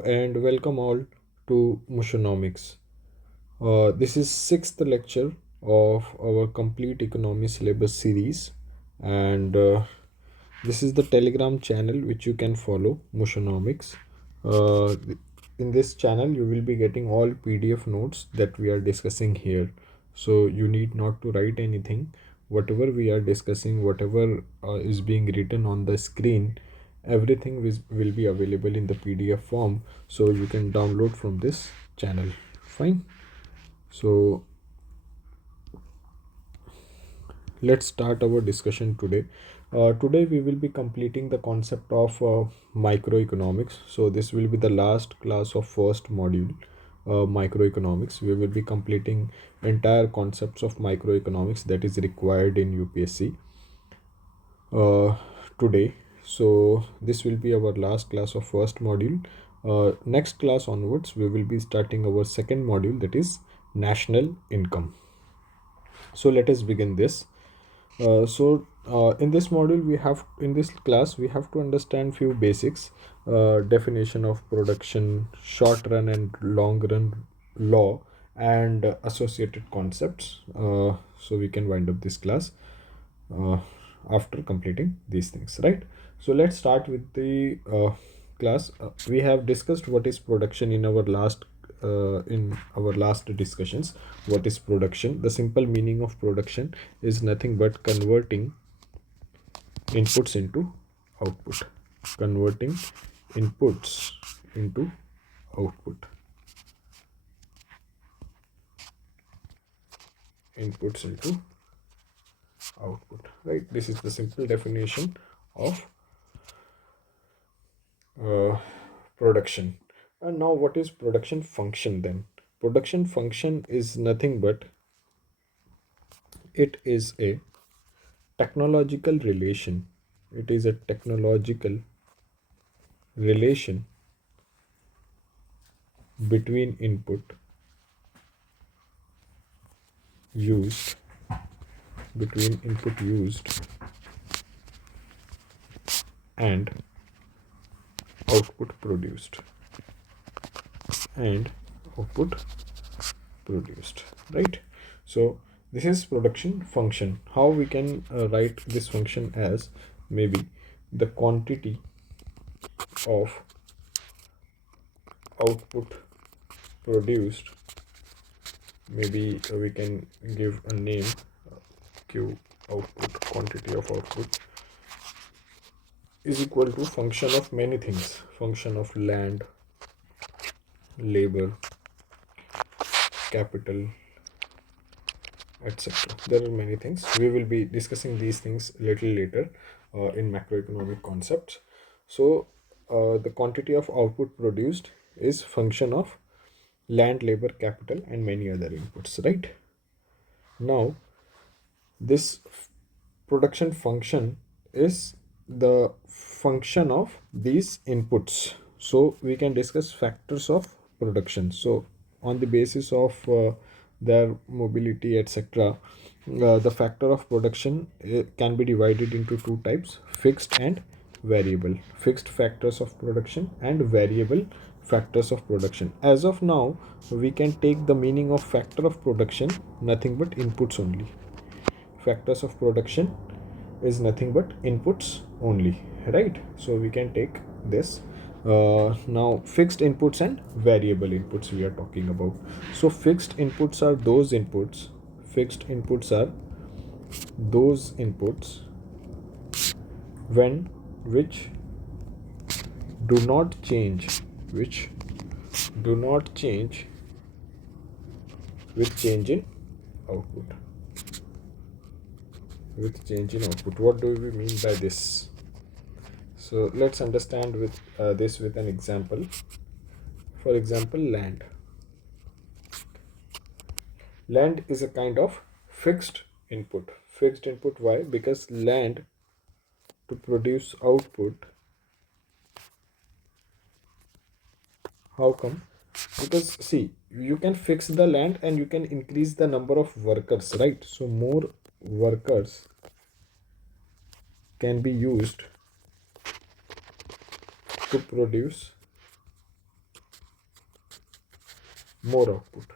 And welcome all to Mushonomics. This is sixth lecture of our complete economy syllabus series, and this is the Telegram channel which you can follow, Mushonomics. Uh, in this channel, you will be getting all PDF notes that we are discussing here. So you need not to write anything. Whatever we are discussing, whatever is being written on the screen, everything will be available in the PDF form, so you can download from this channel. Fine. So let's start our discussion today. Today we will be completing the concept of microeconomics. So this will be the last class of first module, microeconomics. We will be completing entire concepts of microeconomics that is required in UPSC today. So this will be our last class of first module. Next class onwards we will be starting our second module, that is national income. So let us begin this. In this module in this class we have to understand few basics, definition of production, short run and long run law, and associated concepts. So we can wind up this class uh, after completing these things, right? So let's start with the class. We have discussed what is production in our last discussions. What is production? The simple meaning of production is nothing but converting inputs into output. Converting inputs into output. Inputs into output, right? This is the simple definition of production. And now what is production function then? Production function is nothing but it is a technological relation. It is a technological relation between input used and output produced and output produced, right? So this is production function. How we can write this function as maybe the quantity of output produced. Maybe we can give a name, q output, quantity of output is equal to function of many things, function of land, labor, capital, etc. There are many things. We will be discussing these things little later in macroeconomic concepts. So the quantity of output produced is function of land, labor, capital, and many other inputs, right? Now this production function is the function of these inputs. So we can discuss factors of production. So on the basis of their mobility, etc., the factor of production can be divided into two types: fixed and variable. Fixed factors of production and variable factors of production. As of now, we can take the meaning of factor of production nothing but inputs only. Factors of production is nothing but inputs only, right? So we can take this. Now fixed inputs and variable inputs we are talking about. So fixed inputs are those inputs when which do not change with change in output. What do we mean by this? So let's understand with this with an example. For example, land. Land is a kind of fixed input. Fixed input, why? Because land to produce output. How come? Because see, you can fix the land and you can increase the number of workers, right? So more workers can be used to produce more output,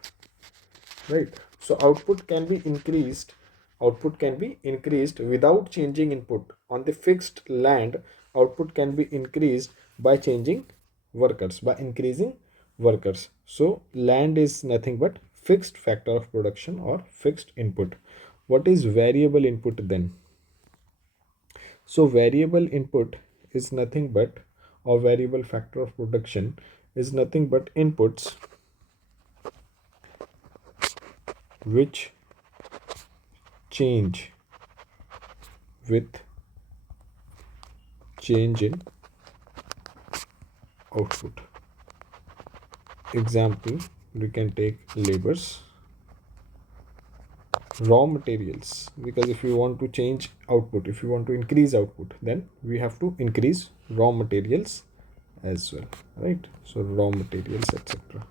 right? So output can be increased without changing input. On the fixed land, output can be increased by changing workers, by increasing workers. So land is nothing but fixed factor of production or fixed input. What is variable input then? So variable input is nothing but, or variable factor of production is nothing but inputs which change with change in output. Example, we can take labors, raw materials, because if you want to change output, if you want to increase output, then we have to increase raw materials as well, right? So raw materials, etc.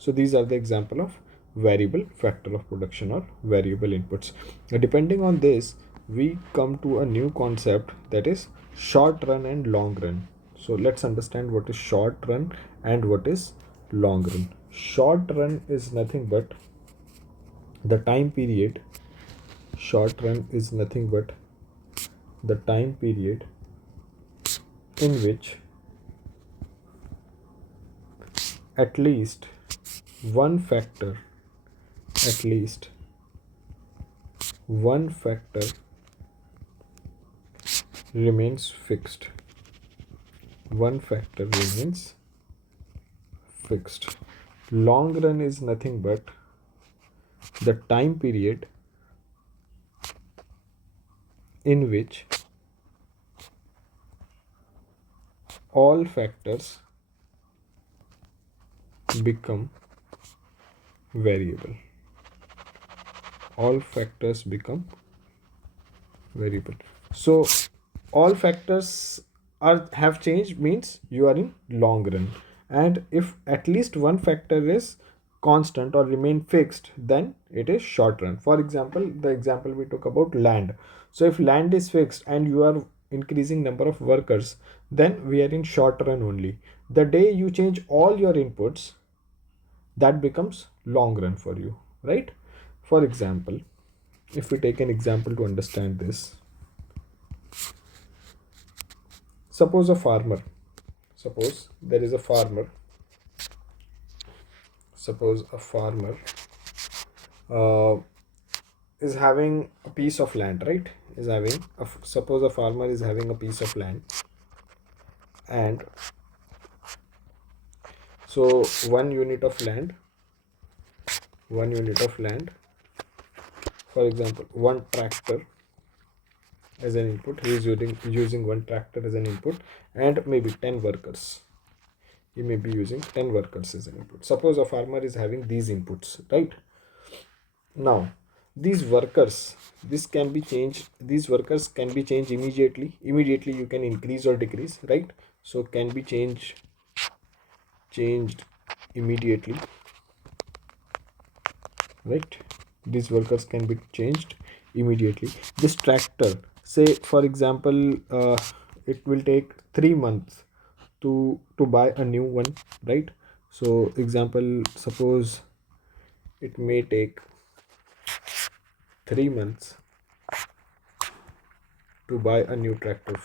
So these are the example of variable factor of production or variable inputs. Now, depending on this, we come to a new concept, that is short run and long run. So let's understand what is short run and what is long run. Short run is nothing but the time period. Short run is nothing but the time period in which at least one factor, at least one factor remains fixed. One factor remains fixed. Long run is nothing but the time period in which all factors become variable. All factors become variable. So all factors have changed means you are in long run. And if at least one factor is constant or remain fixed, then it is short run. For example, the example we took about land. So if land is fixed and you are increasing number of workers, then we are in short run only. The day you change all your inputs, that becomes long run for you, right? For example, if we take an example to understand this, suppose a farmer, suppose there is a farmer, suppose a farmer uh, is having a piece of land, right? Is having suppose a farmer is having a piece of land, and so one unit of land, for example, one tractor as an input. He is using one tractor as an input, and maybe 10 workers. He may be using 10 workers as an input. Suppose a farmer is having these inputs, right? Now these workers, this can be changed, these workers can be changed immediately. You can increase or decrease, right? So can be changed immediately, right? These workers can be changed immediately. This tractor, say for example, it will take 3 months to buy a new one, right? So example, suppose it may take 3 months to buy a new tractor.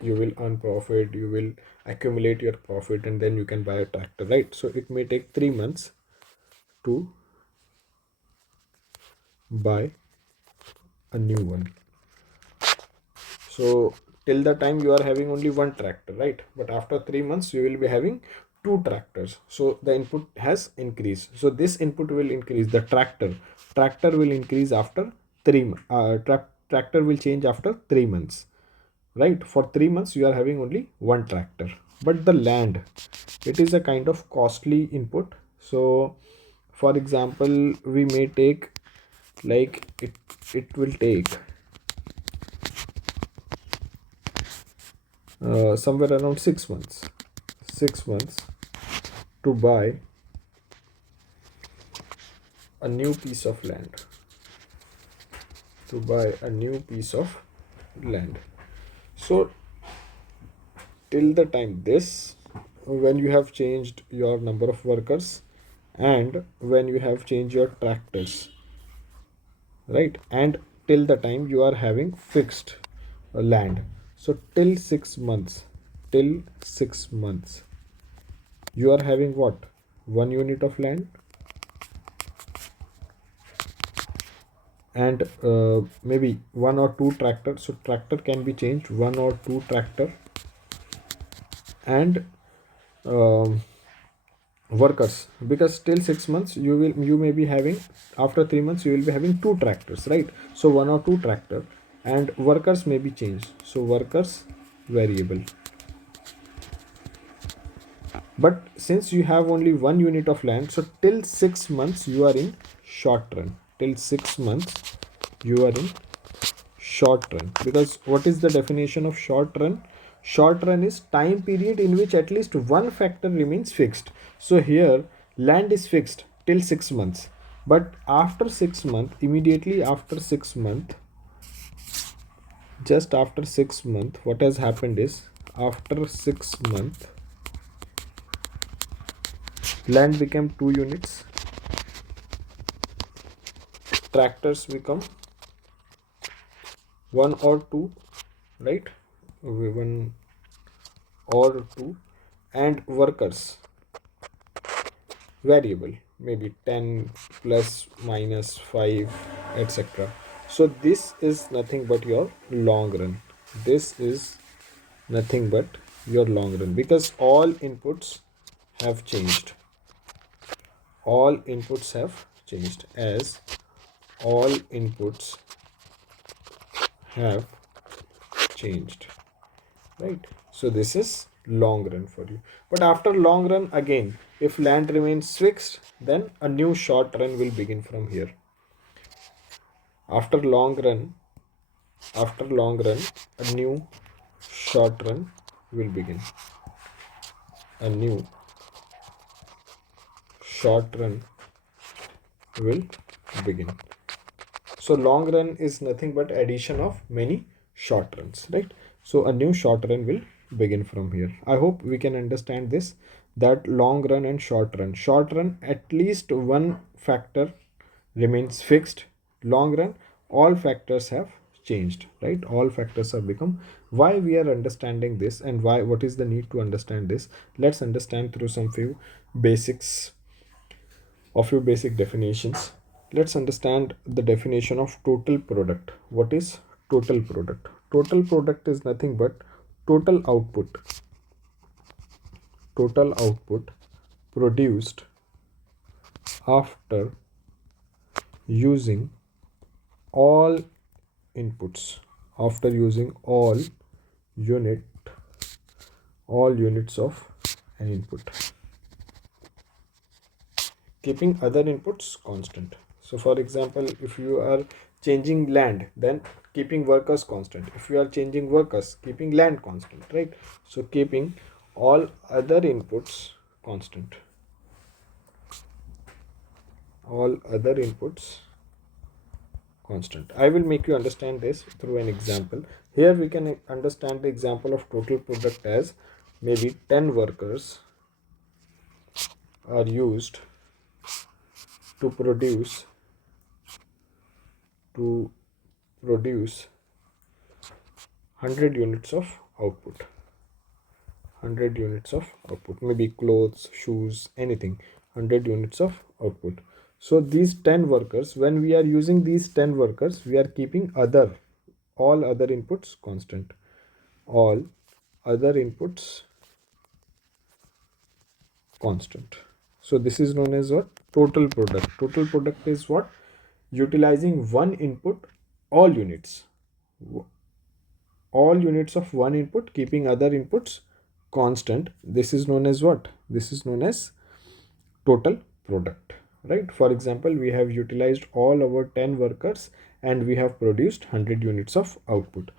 You will earn profit, you will accumulate your profit, and then you can buy a tractor, right? So it may take 3 months to buy a new one. So till the time you are having only one tractor, right? But after 3 months you will be having two tractors. So the input has increased. So this input will increase. The tractor will increase after tractor will change after 3 months, right? For 3 months you are having only one tractor. But the land, it is a kind of costly input. So for example, we may take, like it will take somewhere around 6 months to buy a new piece of land, so till the time this, when you have changed your number of workers, and when you have changed your tractors, right? And till the time you are having fixed land. So till 6 months, till 6 months, you are having what? 1 unit of land, and maybe one or two tractors. So tractor can be changed, one or two tractor, and um, workers, because till 6 months you may be having, after 3 months you will be having two tractors, right? So one or two tractor, and workers may be changed. So workers variable. But since you have only 1 unit of land, so till 6 months you are in short run. Till 6 months you are in short run, because what is the definition of short run? Short run is time period in which at least one factor remains fixed. So here land is fixed till 6 months, but after 6 months, immediately after 6 months, just after 6 months, what has happened is, after 6 months land became 2 units, tractors become one or two, right? One or two, and workers variable, maybe 10 plus minus 5, etc. So this is nothing but your long run. This is nothing but your long run, because all inputs have changed. All inputs have changed, as all inputs have changed, right? So this is long run for you. But after long run, again, if land remains fixed, then a new short run will begin from here. After long run, a new short run will begin. A new short run will begin. So long run is nothing but addition of many short runs, right? So a new short run will begin from here. I hope we can understand this, that long run and short run. Short run, at least one factor remains fixed. Long run, all factors have changed, right? All factors have become. Why we are understanding this, and why, what is the need to understand this? Let's understand through some few basics, of your basic definitions. Let's understand the definition of total product. What is total product? Total product is nothing but total output. Total output produced after using all inputs, after using unit all units of an input, keeping other inputs constant. So for example, if you are changing land, then keeping workers constant. If you are changing workers, keeping land constant, right? So keeping all other inputs constant. All other inputs constant. I will make you understand this through an example. Here we can understand the example of total product as maybe 10 workers are used to produce 100 units of output. 100 units of output, maybe clothes, shoes, anything. 100 units of output. So these 10 workers, when we are using these 10 workers, we are keeping all other inputs constant. All other inputs constant. So this is known as what? Total product. Total product is what? Utilizing one input, all units. All units of one input, keeping other inputs constant. This is known as what? This is known as total product, right? For example, we have utilized all our 10 workers and we have produced 100 units of output.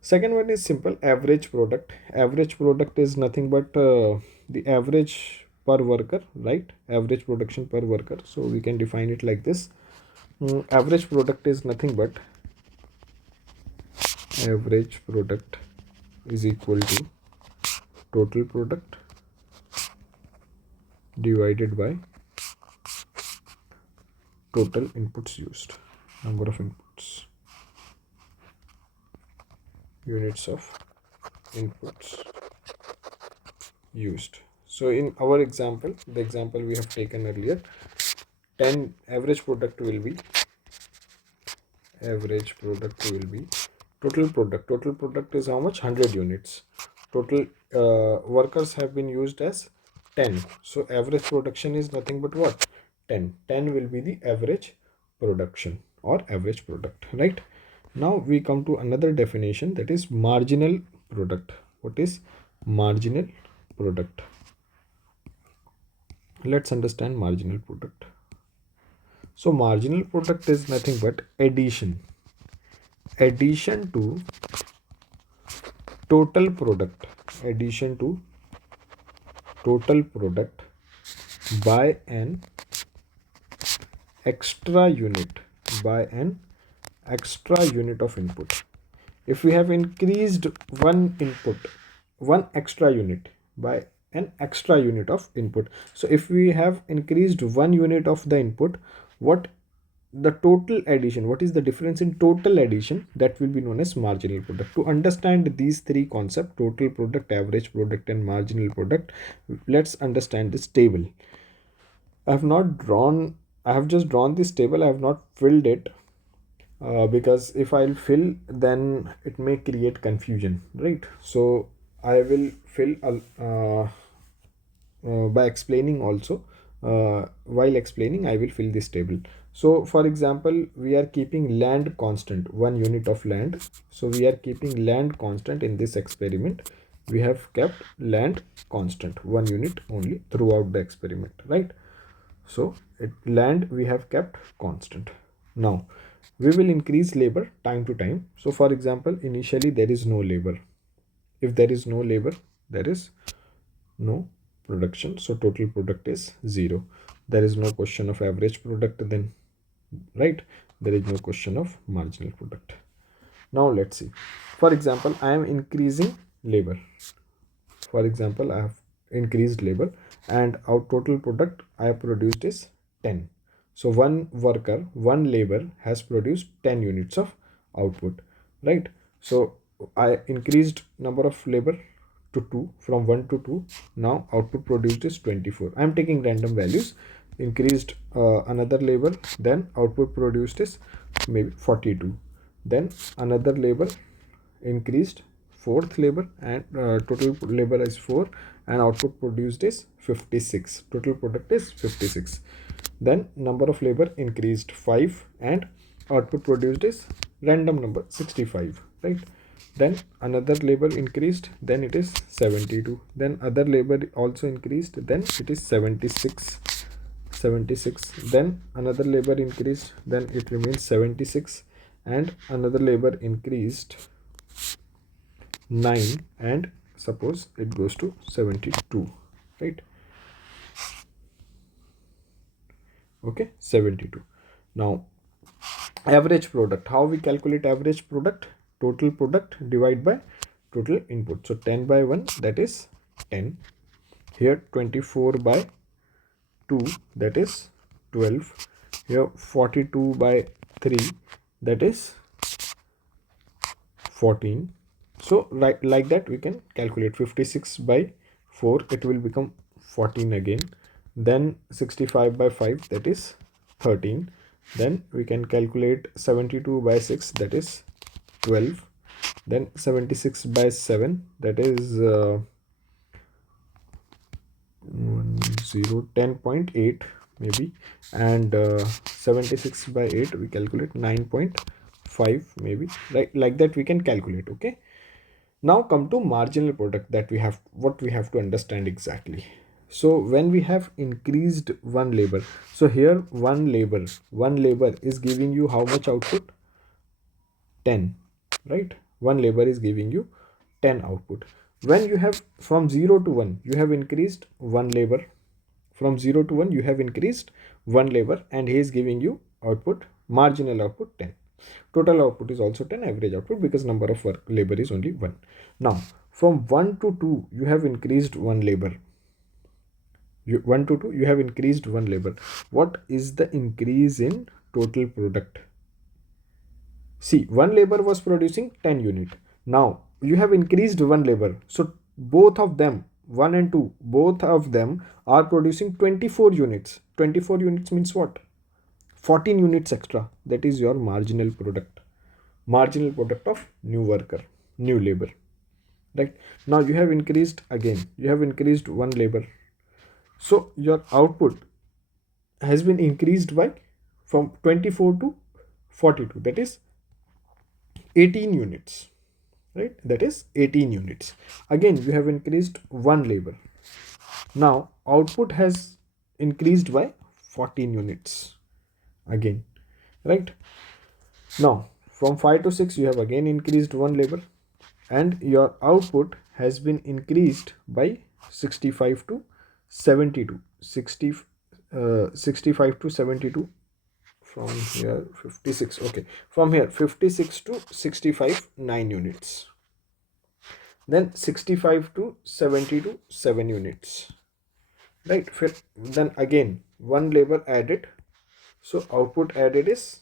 Second one is simple, average product. Average product is nothing but the average per worker, right? Average production per worker. So we can define it like this. Average product is nothing but average product is equal to total product divided by total inputs used, number of inputs, units of inputs used. So in our example, the example we have taken earlier, 10 average product will be total product is how much? 100 units. Total workers have been used as 10. So average production is nothing but what? 10 will be the average production or average product, right? Now we come to another definition, that is marginal product. What is marginal product? Let's understand marginal product. So marginal product is nothing but addition to total product, addition to total product by an extra unit, of input. If we have increased one input, one extra unit by an extra unit of input, so if we have increased 1 unit of the input, what the total addition, what is the difference in total addition, that will be known as marginal product. To understand these three concepts, total product, average product and marginal product, let's understand this table. I have just drawn this table. I have not filled it because if I'll fill, then it may create confusion, right? So I will fill by explaining also. While explaining, I will fill this table. So for example, we are keeping land constant, 1 unit of land. So we are keeping land constant in this experiment. We have kept land constant, 1 unit only throughout the experiment, right? So land we have kept constant. Now we will increase labor time to time. So for example, initially there is no labor. If there is no labor, there is no production. So total product is 0. There is no question of average product then, right? There is no question of marginal product. Now let's see. For example, I am increasing labor. For example, I have increased labor and our total product I have produced is 10. So one worker, one labor has produced 10 units of output, right? So I increased number of labor to 2, from 1 to 2. Now output produced is 24. I am taking random values. Increased another labor, then output produced is maybe 42. Then another labor increased, fourth labor, and total labor is 4 and output produced is 56. Total product is 56. Then number of labor increased 5 and output produced is random number 65, right? Then another labor increased, then it is 72. Then other labor also increased, then it is 76. Then another labor increased, then it remains 76, and another labor increased 9 and suppose it goes to 72, right? Okay, 72. Now average product, how we calculate average product? Total product divided by total input. So 10 by 1, that is 10. Here 24 by 2, that is 12. Here 42 by 3, that is 14. So like that we can calculate. 56 by 4, it will become 14 again. Then 65 by 5, that is 13. Then we can calculate 72 by 6, that is 12. Then 76 by 7, that is 10.8 maybe, and 76 by 8 we calculate 9.5 maybe, right? Like that we can calculate. Okay, now come to marginal product, that we have, what we have to understand exactly. So when we have increased one labor, so here one labor is giving you how much output? 10, right? One labor is giving you 10 output. When you have from 0 to 1, you have increased one labor. From 0 to 1, you have increased one labor and he is giving you output, marginal output 10. Total output is also 10, average output, because number of labor is only 1. Now from 1 to 2, you have increased one labor. 1 to 2, you have increased 1 labor. What is the increase in total product? See, 1 labor was producing 10 unit. Now you have increased 1 labor, so both of them, 1 and 2, both of them are producing 24 units. 24 units means what? 14 units extra. That is your marginal product. Marginal product of new worker, new labor. Right? Now you have increased again. You have increased 1 labor. So your output has been increased by from 24 to 42. That is 18 units. Right? That is 18 units. Again, you have increased 1 labor. Now output has increased by 14 units again. Right? Now from 5 to 6, you have again increased 1 labor, and your output has been increased by 65 to 72. 65 to 72. From here 56. Okay, from here 56 to 65, 9 units. Then 65 to 72, 7 units. Right? Then again 1 labor added, so output added is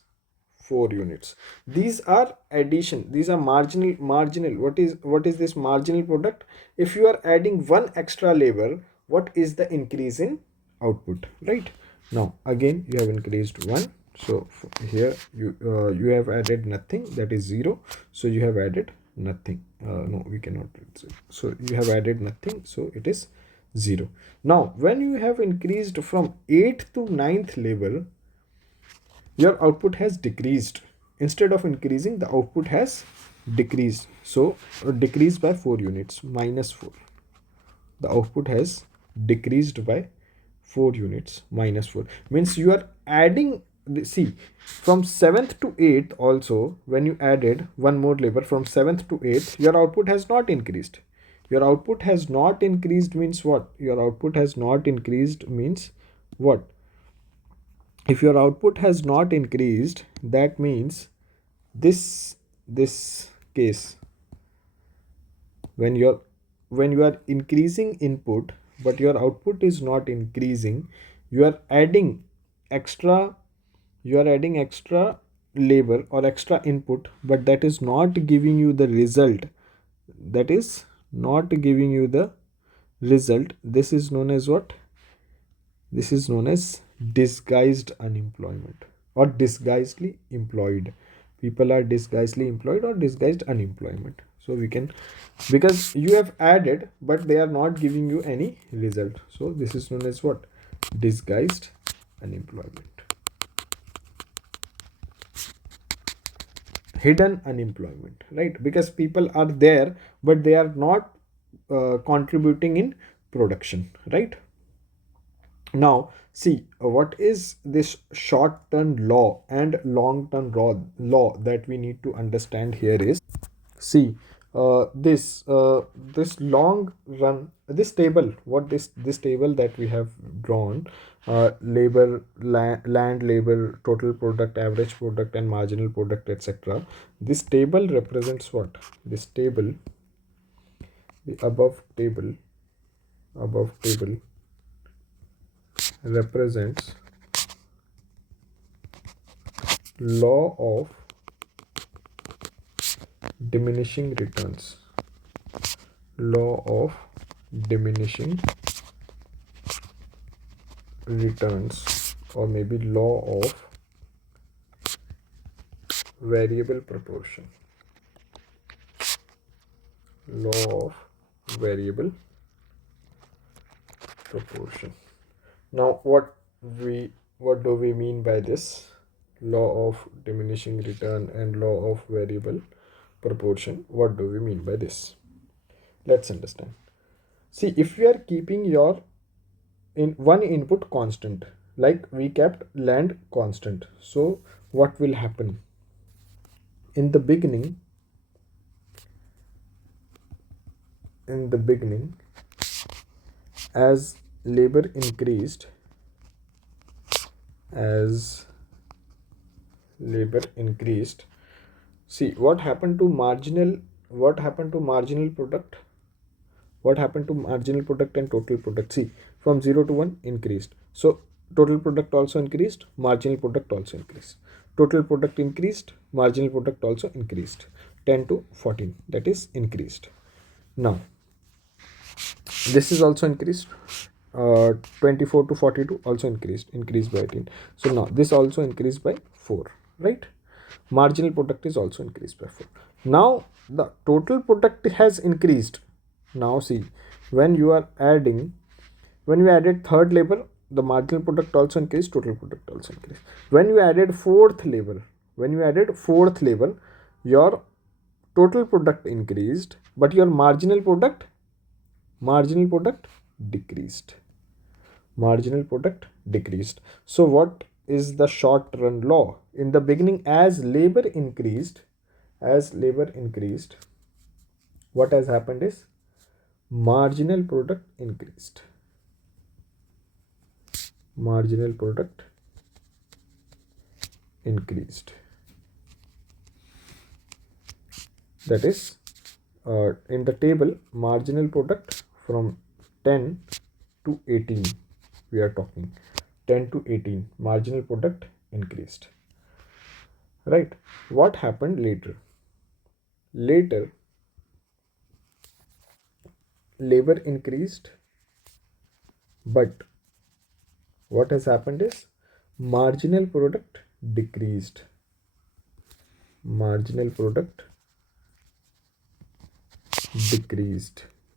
4 units. These are addition, these are marginal. What is this marginal product? If you are adding 1 extra labor, what is the increase in output? Right? Now again you have increased 1, so here you have added nothing, that is 0, so you have added nothing. No, we cannot, so you have added nothing, so it is 0. Now when you have increased from 8th to 9th labor, your output has decreased. Instead of increasing, the output has decreased. So decreased by 4 units, minus 4. The output has decreased by 4 units, minus 4. Means you are adding, see, from 7th to 8th also, when you added 1 more labor from 7th to 8th, your output has not increased. Your output has not increased means what? Your output has not increased means what? If your output has not increased, that means this case, when you are increasing input but your output is not increasing, you are adding extra labor or extra input, but that is not giving you the result. That is not giving you the result. This is known as what? This is known as disguised unemployment or disguisedly employed. People are disguisedly employed or disguised unemployment. So we can, because you have added but they are not giving you any result. So this is known as what? Disguised unemployment. Hidden unemployment, right? Because people are there but they are not contributing in production, right? Now see, what is this short-term law and long-term law that we need to understand here is, see, this long run, this table, what this table that we have drawn, labor, land labor, total product, average product, and marginal product, etc. This table represents what? This table, the above table represents law of diminishing returns. Law of diminishing returns, or maybe law of variable proportion. Law of variable proportion. Now what do we mean by this law of diminishing return and law of variable proportion? What do we mean by this? Let's understand. See, if we are keeping your one input constant, like we kept land constant, so what will happen? In the beginning, as labor increased, see what happened to marginal product, what happened to marginal product and total product. See, from 0 to 1 increased. So total product also increased, marginal product also increased. Total product increased, marginal product also increased. 10 to 14, that is increased. Now this is also increased. 24 to 42 also increased by 18. So now this also increased by 4, right? Marginal product is also increased by 4. Now the total product has increased. Now see, when you added third labor, the marginal product also increased, total product also increased. When you added fourth labor, your total product increased, but your marginal product decreased. So what is the short run law? In the beginning, as labor increased, what has happened is marginal product increased. That is, in the table, marginal product from 10 to 18, we are talking 10 to 18, marginal product increased, right? What happened later? Labor increased, but what has happened is marginal product decreased.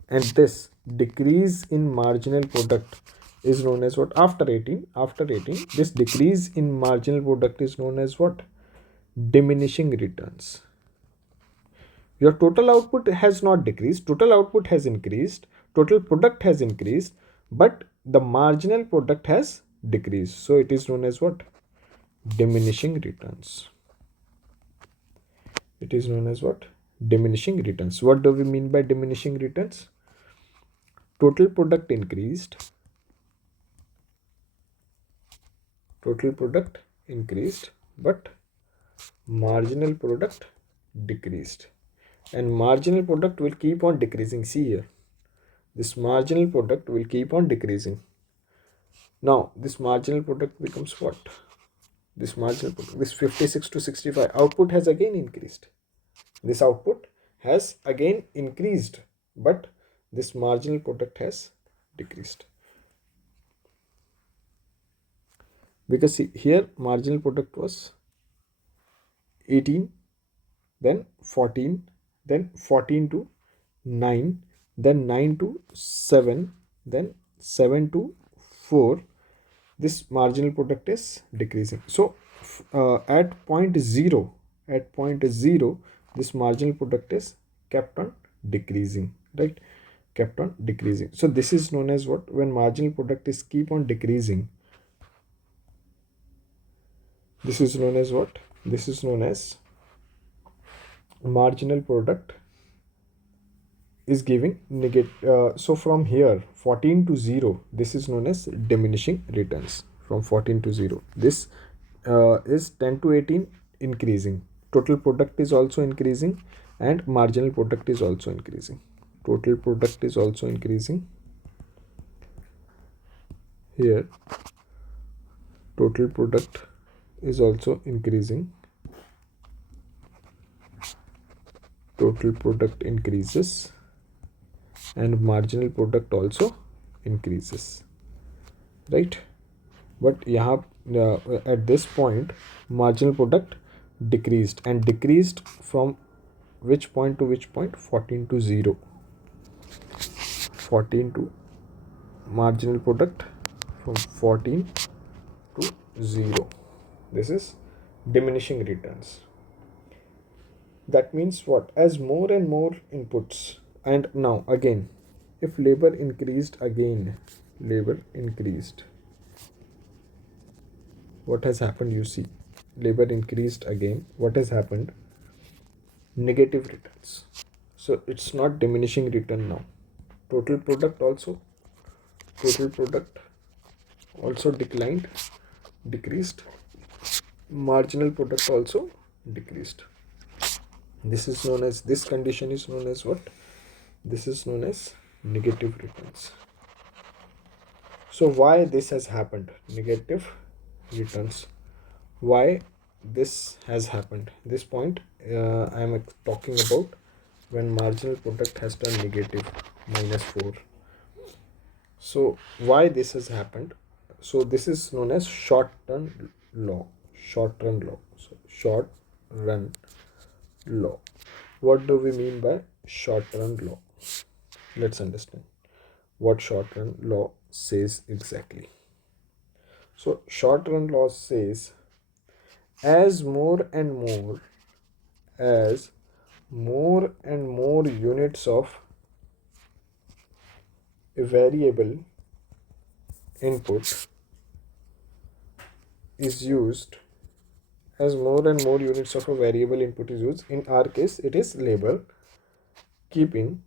And this decrease in marginal product is known as what? After 18, this decrease in marginal product is known as what? Diminishing returns. Your total output has not decreased, total output has increased, total product has increased, but the marginal product has decreased. So it is known as what? Diminishing returns. Diminishing returns. What do we mean by diminishing returns? Total product increased, but marginal product decreased, and marginal product will keep on decreasing. See here, this marginal product will keep on decreasing. Now this marginal product becomes what? This 56 to 65 output has again increased. This output has again increased, but this marginal product has decreased. Because see, here marginal product was 18, then 14, then 14 to 9, then 9 to 7, then 7 to 4. This marginal product is decreasing. So at point 0, this marginal product is kept on decreasing, right? So this is known as what? When marginal product is keep on decreasing, this is known as what? This is known as marginal product is giving negative. So from here 14 to 0, this is known as diminishing returns. From 14 to 0, this is 10 to 18 increasing, total product is also increasing, and marginal product is also increasing. Here total product is also increasing, total product increases, and marginal product also increases, right? But at this point marginal product decreased, and decreased from which point to which point? 14 to 0. 14 to marginal product from 14 to 0. This is diminishing returns. That means what? As more and more inputs, and now again, if labor increased, what has happened? You see, labor increased again. What has happened? Negative returns. So it's not diminishing return now. Total product also decreased. Marginal product also decreased. This condition is known as what? This is known as negative returns. So why this has happened? Negative returns. Why this has happened? This point I am talking about when marginal product has turned negative, -4. So why this has happened? So this is known as short run law. Short run law. So short run law. What do we mean by short run law? Let's understand what short run law says exactly. So short run law says as as more and more units of a variable input is used, as more and more units of a variable input is used, in our case it is labor, keeping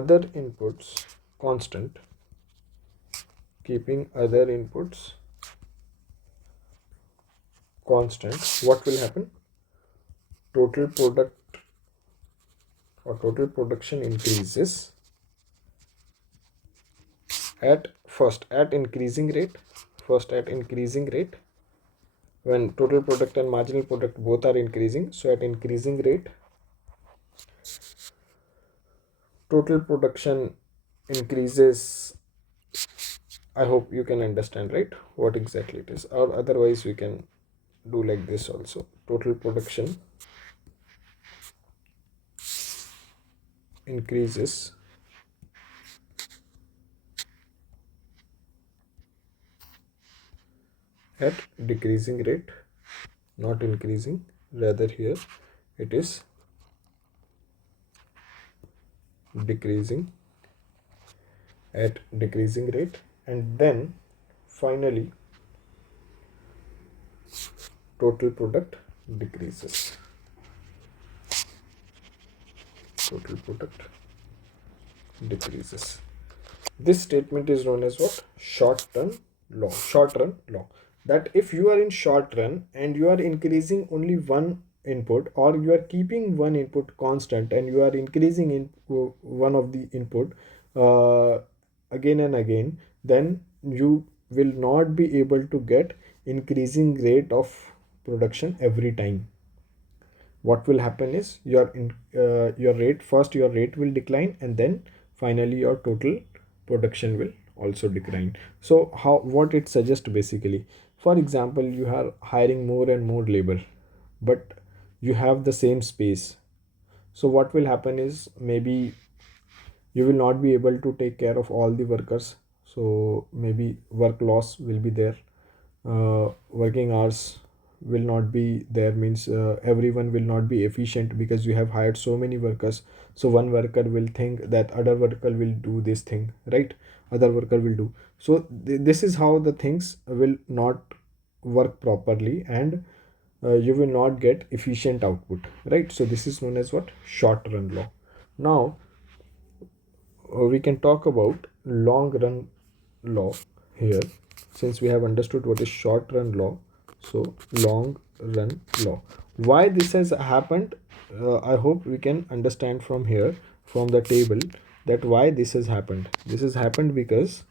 other inputs constant, keeping other inputs constant, what will happen? Total product or total production increases at increasing rate, when total product and marginal product both are increasing. So at increasing rate, total production increases. I hope you can understand, right, what exactly it is, or otherwise we can do like this also. Total production increases at decreasing rate, not increasing, rather here it is decreasing at decreasing rate. And then finally total product decreases. Total product decreases. This statement is known as what? Short run law. Short run law. That if you are in short run and you are increasing only one input, or you are keeping one input constant and you are increasing in one of the input again and again, then you will not be able to get increasing rate of production every time. What will happen is your rate will decline, and then finally your total production will also decline. So how, what it suggests basically, for example, you are hiring more and more labor, but you have the same space. So what will happen is, maybe you will not be able to take care of all the workers, so maybe work loss will be there. Working hours will not be there, means everyone will not be efficient because you have hired so many workers. So one worker will think that other worker will do this thing, right? Other worker will do. So this is how the things will not work properly, and you will not get efficient output, right? So this is known as what? Short run law. Now we can talk about long run law here, since we have understood what is short run law. So long run law, why this has happened, I hope we can understand from here, from the table, that why this has happened. This has happened because,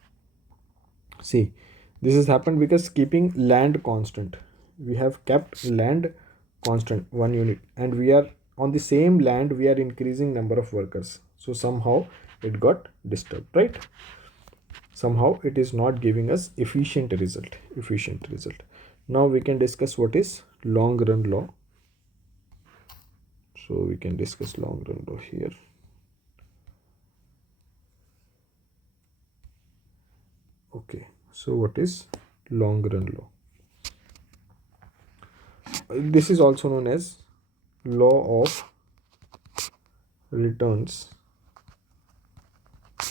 see, this has happened because keeping land constant, we have kept land constant 1 unit, and we are on the same land, we are increasing number of workers. So somehow it got disturbed, right? Somehow it is not giving us efficient result. Now we can discuss what is long run law. So we can discuss long run law here. Okay, so what is long run law? This is also known as law of returns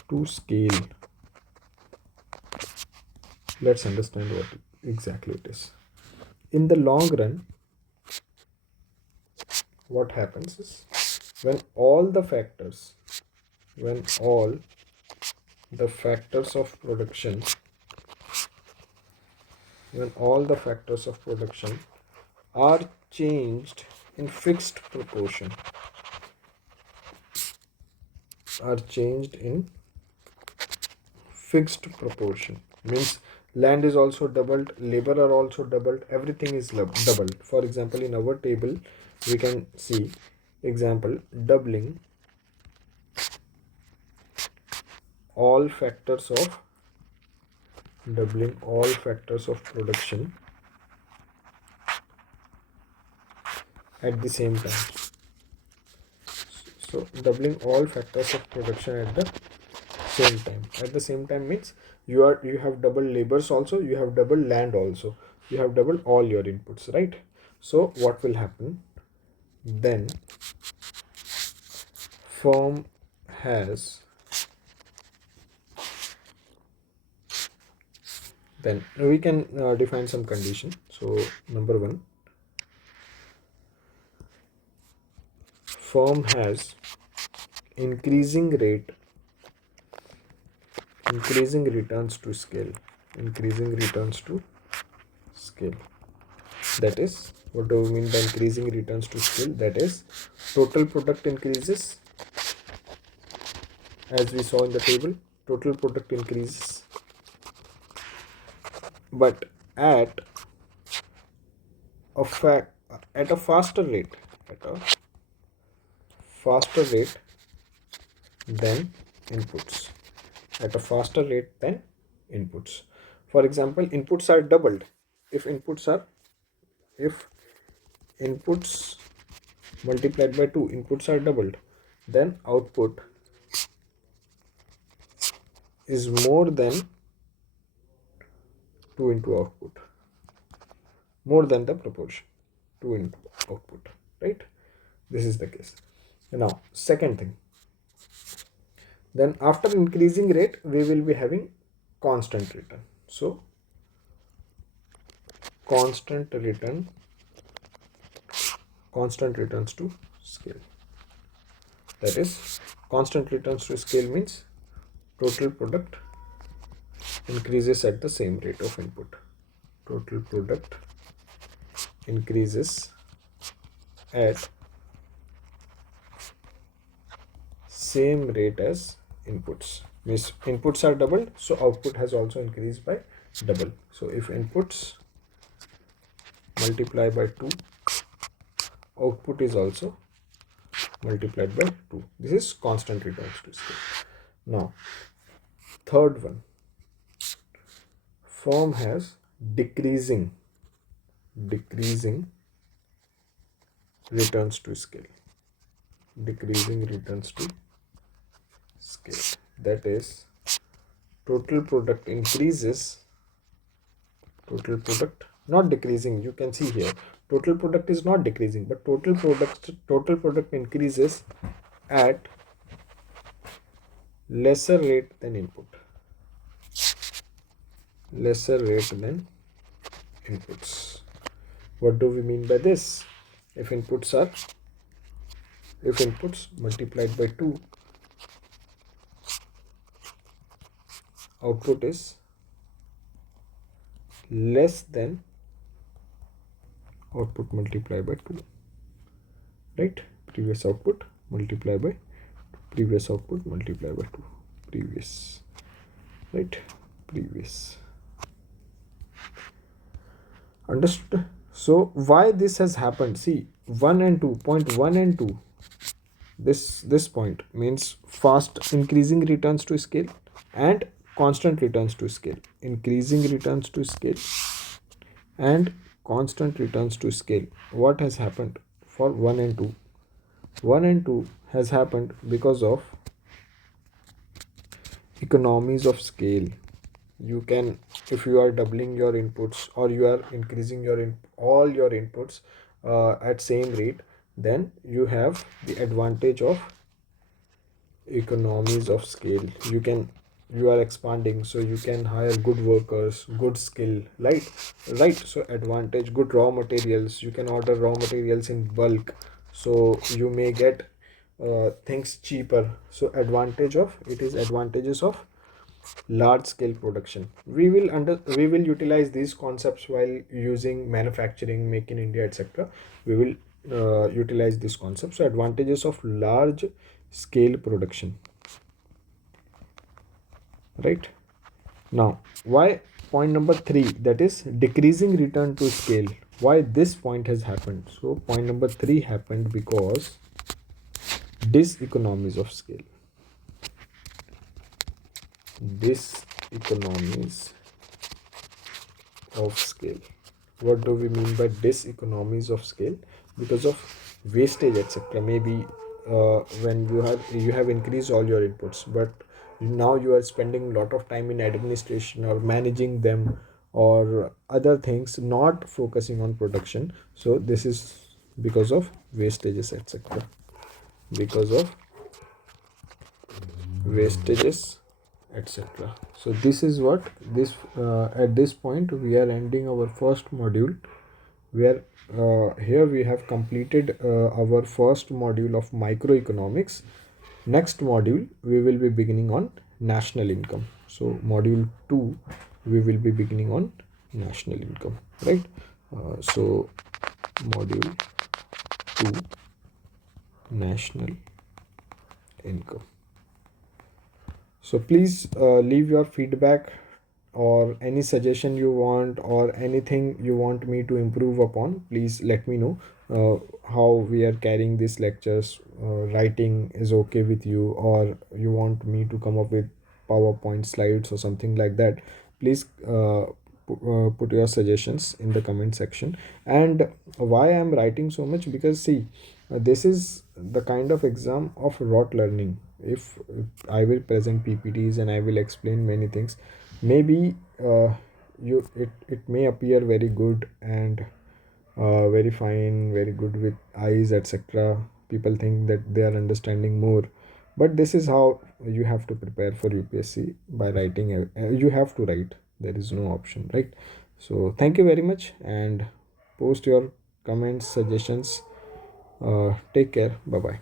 to scale. Let's understand what exactly it is. In the long run, what happens is, when all the factors of production, are changed in fixed proportion, fixed proportion, means land is also doubled, labor are also doubled, everything is doubled. For example, in our table we can see example doubling all factors of production at the same time. So doubling all factors of production at the same time. At the same time means you have double labors also, you have double land also, you have double all your inputs, right? So what will happen then? Firm has, then we can define some condition. So number one, firm has increasing returns to scale. That is, what do we mean by increasing returns to scale? That is, total product increases, as we saw in the table, total product increases, but at a faster rate than inputs. For example, inputs are doubled. If inputs multiplied by 2, inputs are doubled, then output is more than 2 into output, more than the proportion 2 into output, right? This is the case. Now second thing, then after increasing rate we will be having constant return. So constant returns to scale. That is, constant returns to scale means total product increases at the same rate of input. Total product increases at same rate as inputs. Means inputs are doubled, so output has also increased by double. So if inputs multiply by 2, output is also multiplied by 2. This is constant returns to scale. Now third one, firm has decreasing returns to scale. That is, total product increases, not decreasing. You can see here total product is not decreasing, but total product increases at lesser rate than inputs. What do we mean by this? If inputs multiplied by 2, output is less than output multiplied by 2, right? Previous output multiplied by previous output multiplied by 2, previous. Understood? So why this has happened? See, 1 and 2, point 1 and 2, this point means fast increasing returns to scale and constant returns to scale. Increasing returns to scale and constant returns to scale. What has happened for 1 and 2? 1 and 2 has happened because of economies of scale. You can, if you are doubling your inputs or you are increasing all your inputs at same rate, then you have the advantage of economies of scale. You are expanding, so you can hire good workers, good skill, right? So advantage, good raw materials, you can order raw materials in bulk, so you may get things cheaper. So advantages of large scale production. We will utilize these concepts while using manufacturing, make in India, etc. We will utilize this concept. So advantages of large scale production, right? Now, why point number 3, that is decreasing return to scale? Why this point has happened? So point number 3 happened because diseconomies of scale. Diseconomies of scale. What do we mean by diseconomies of scale? Because of wastage, etc. Maybe when you have increased all your inputs, but now you are spending a lot of time in administration or managing them or other things, not focusing on production. So this is because of wastages, etc. Because of wastages, etc. So this is what this at this point we are ending our first module, where here we have completed our first module of microeconomics. Next module we will be beginning on national income. So module 2 we will be beginning on national income, right? So module 2, national income. So please leave your feedback or any suggestion you want or anything you want me to improve upon. Please let me know how we are carrying these lectures. Writing is okay with you, or you want me to come up with PowerPoint slides or something like that. Please put your suggestions in the comment section. And why I'm writing so much, because see, this is the kind of exam of rote learning. If I will present PPTs and I will explain many things, maybe it may appear very good and very fine, very good with eyes, etc. People think that they are understanding more, but this is how you have to prepare for UPSC, by writing. You have to write, there is no option, right? So thank you very much, and post your comments, suggestions. Take care. Bye bye.